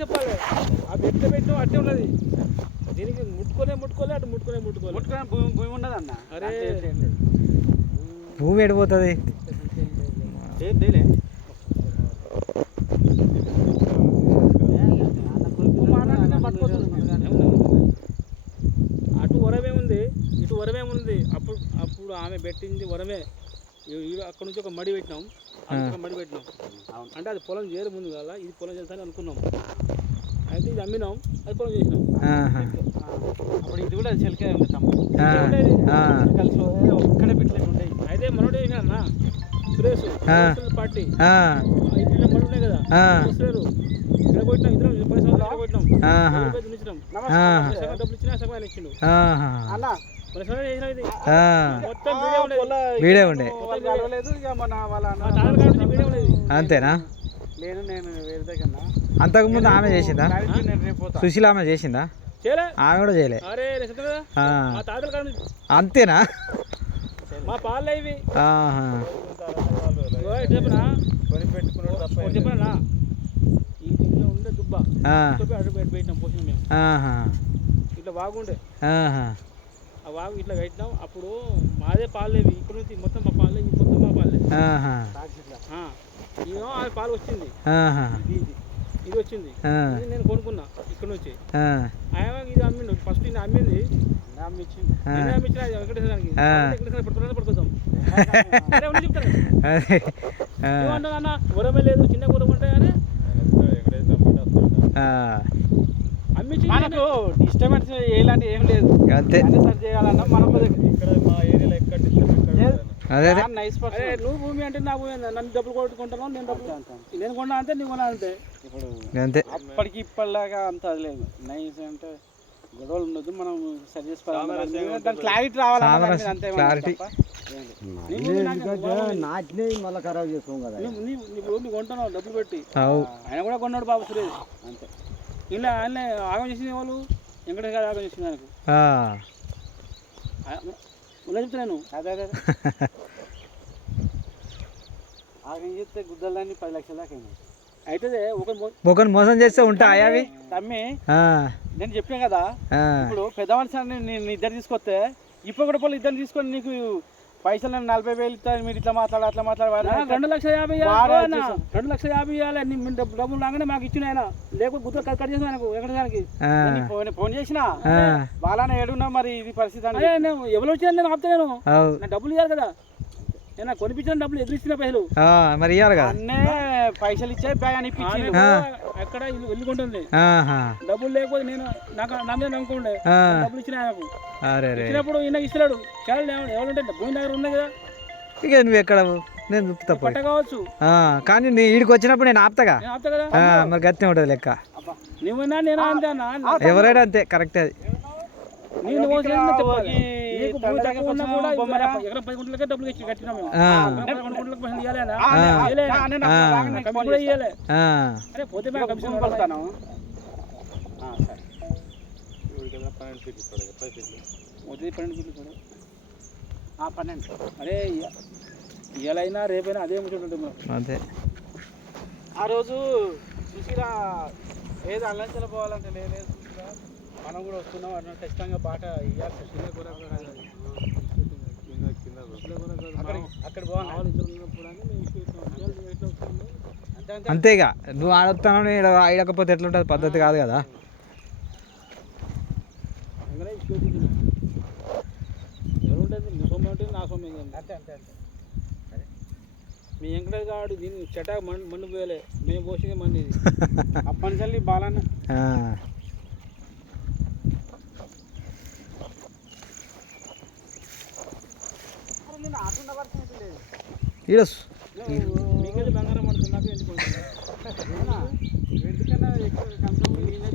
చెప్పాలి. ఆ బెట్ట పెట్టిన అట్టే ఉన్నది. దీనికి ముట్టుకోలే ముట్టుకోలే అటు ముట్టుకోలే ముట్టుకోలే. ముట్టుకుని భూమి భూమి ఉండదు అన్న. అరే. భూమి ఎడిపోతుంది అటు వరమే ఉంది ఇటు వరమే ఉంది. అప్పుడు అప్పుడు ఆమె పెట్టింది వరమే. అక్కడ నుంచి ఒక మడి పెట్టినాం. అక్కడ మడి పెట్టినాం. అంటే అది పొలం చేరు ముందు కదా ఇది పొలం చేస్తాను అనుకున్నాం. అయితే ఇది అమ్మినాం అది పొలం చేసినాం. అప్పుడు ఇది కూడా చిలకే ఉంది కలిసి ఒక్కడే అయితే మనోడు అన్న? సురేష్ పార్టీ. ఇంటిలో మడి ఉన్నాయి కదా వీడే ఉండే. అంతేనా? అంతకుముందు ఆమె చేసిందా? సుశీల ఆమె చేసిందా? చేయలే. ఆమె కూడా చేయలే. అంతేనా? మా పాలే ఇవి. చెప్పనా? దుబ్బ అటు పెట్టినాం పోసినాం మేము. ఆహా. ఇట్లా బాగుండే ఆహా. ఆ వాగు ఇట్లా పెట్టినాం అప్పుడు మాదే పాలేవి ఇక్కడ నుంచి మొత్తం మా పాలే మొత్తం మా పాలే. ఆహా. ఆ. ఇదేమో ఆ పాలు వచ్చింది. ఆహా. ఇది వచ్చింది. ఆ, ఇది నేను కొనుక్కున్నా ఇక్కడ నుంచి. ఆ, ఆయన ఇది అమ్మిండు. ఫస్ట్ నేను అమ్మింది చిన్న కూర ఉంటాయి కానీ ఆ, అమ్మించి మనకు డిస్టర్బెన్స్ ఎలాంటి ఏం లేదు. అంతే. సరి చేయాలన్నా మనం అదే అదే. నైస్ పర్సన్ నువ్వు భూమి అంటే నా భూమి? నన్ను డబ్బులు కొట్టుకుంటున్నావు నేను డబ్బులు నేను కొన్నా అంతే నువ్వు కొన్నా అంతే. ఇప్పుడు అంతే. అప్పటికి ఇప్పటిలాగా అంత అది లేదు. నైస్ అంటే గొడవలు ఉండదు మనం సరి చేసుకోవాలి. దాని క్లారిటీ రావాలి అంతే నాటినే మళ్ళీ ఖరాబ్ చేసుకోం కదా నువ్వు కొంటున్నావు డబ్బులు పెట్టి. ఆయన కూడా కొన్నాడు బాబు సురేష్. అంతే. ఇలా ఆయన ఆగం చేసిన వాళ్ళు వెంకటేష్ గారు ఆగం ఆయనకు. చెప్తున్నాను అదే అదే ఆగం చేస్తే గుద్దలన్నీ పది లక్షల దాకా అయినాయి. అయితే ఒక మోసం చేస్తే ఉంటాయా అవి? తమ్మి ఆ, నేను చెప్పాను కదా ఇప్పుడు పెద్ద మనిషి నేను ఇద్దరు తీసుకొస్తే ఇప్పుడు కూడా వాళ్ళు ఇద్దరు తీసుకొని నీకు పైసలు నేను నలభై వేలు ఇస్తాను మీరు ఇట్లా మాట్లాడ అట్లా మాట్లాడ రెండు లక్షల యాభై. రెండు లక్షల యాభై ఇవ్వాలి డబ్బులు రాగానే మాకు ఇచ్చిన ఆయన. లేకపోతే గుర్తు కట్ కట్ చేసిన ఆయనకు ఫోన్ ఫోన్ చేసిన? వాళ్ళని ఏడున్నా మరి ఇది పరిస్థితి నేను ఎవరు వచ్చాను నేను ఆపుతాను అవు. నా డబ్బులు ఇవ్వాలి కదా. నేను కొనిపించిన డబ్బులు ఎదురిచ్చిన పైసలు. ఆ, మరి ఇవ్వాలి కదా. అన్నే పైసలు ఇచ్చే బ్యాగ్ అని ఇప్పించి ఆమె కూడా ఎక్కడ ఇల్లు వెళ్ళుకుంటుంది ఆహా. డబ్బులు లేకపోతే నేను నాకు నా మీద నమ్ముకుండే డబ్బులు ఇచ్చిన ఆయనకు ఇచ్చినప్పుడు ఈయన ఇస్తున్నాడు చాలా ఎవరు ఉంటే భూమి దగ్గర ఉన్నాయి కదా. ఇక నువ్వు ఎక్కడ నేను కావచ్చు. ఆ, కానీ నీ ఈడికి వచ్చినప్పుడు నేను ఆపుతాగా నేను ఆపుతా కదా. ఆ, మరి గట్టి ఉంటుంది లెక్క. నేను ఎవరైనా అంతే కరెక్ట్ అది. అరే పన్నెండు అరే ఇవాళైనా రేపైనా అదే మాకు. అంతే ఆ రోజు సుశీల ఏది అల్లంచల పోవాలంటే లేదు సుశీల? మనం కూడా వస్తున్నాం అన్న ఖచ్చితంగా బాట ఇవ్వాలి సుశీల కూడా కాదు. అక్కడికి అక్కడ పోవాలి వాళ్ళు ఇద్దరు ఉన్నప్పుడు అని మేము ఇష్యూ పెట్టాం. ఇవాళ నువ్వు ఎట్లా వస్తున్నావు? అంతే అంతే అంతేగా. నువ్వు ఆడొస్తాను ఆడకపోతే ఎట్లుంటుంది? పద్ధతి కాదు కదా. మీ వెంకటేష్ గారు దీన్ని చెటా మన్ను మన్ను పోయలే మేము పోసింది మన్ను ఇది నుంచి బాలన్న. ఈడ